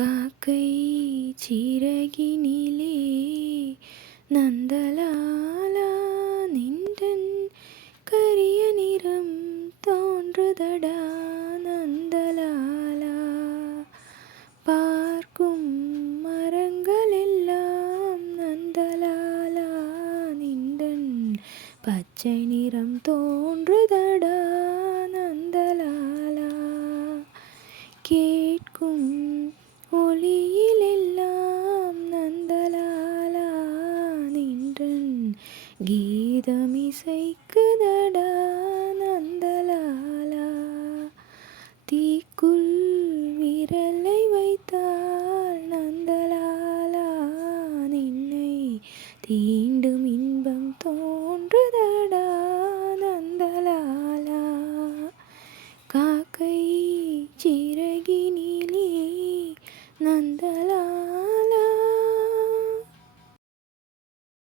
காக்கை சிறகினிலே நந்தலாலா நின்றன் கரிய நிறம் தோன்றுதடா நந்தலாலா. பார்க்கும் மரங்களெல்லாம் நந்தலாலா நின்றன் பச்சை நிறம் தோன்றுதடா நந்தலாலா. கேட்கும் ஒளியிலெல்லாம் நந்தலாலா நின்றன் கீதமிசைக்குதடா நந்தலாலா. தீக்குள் விரலை வைத்தால் நந்தலாலா நின்னை தீண்டும் இன்பம் தோன்றுதடா நந்தலாலா. காக்கை சிறகினிலே நந்தலாலா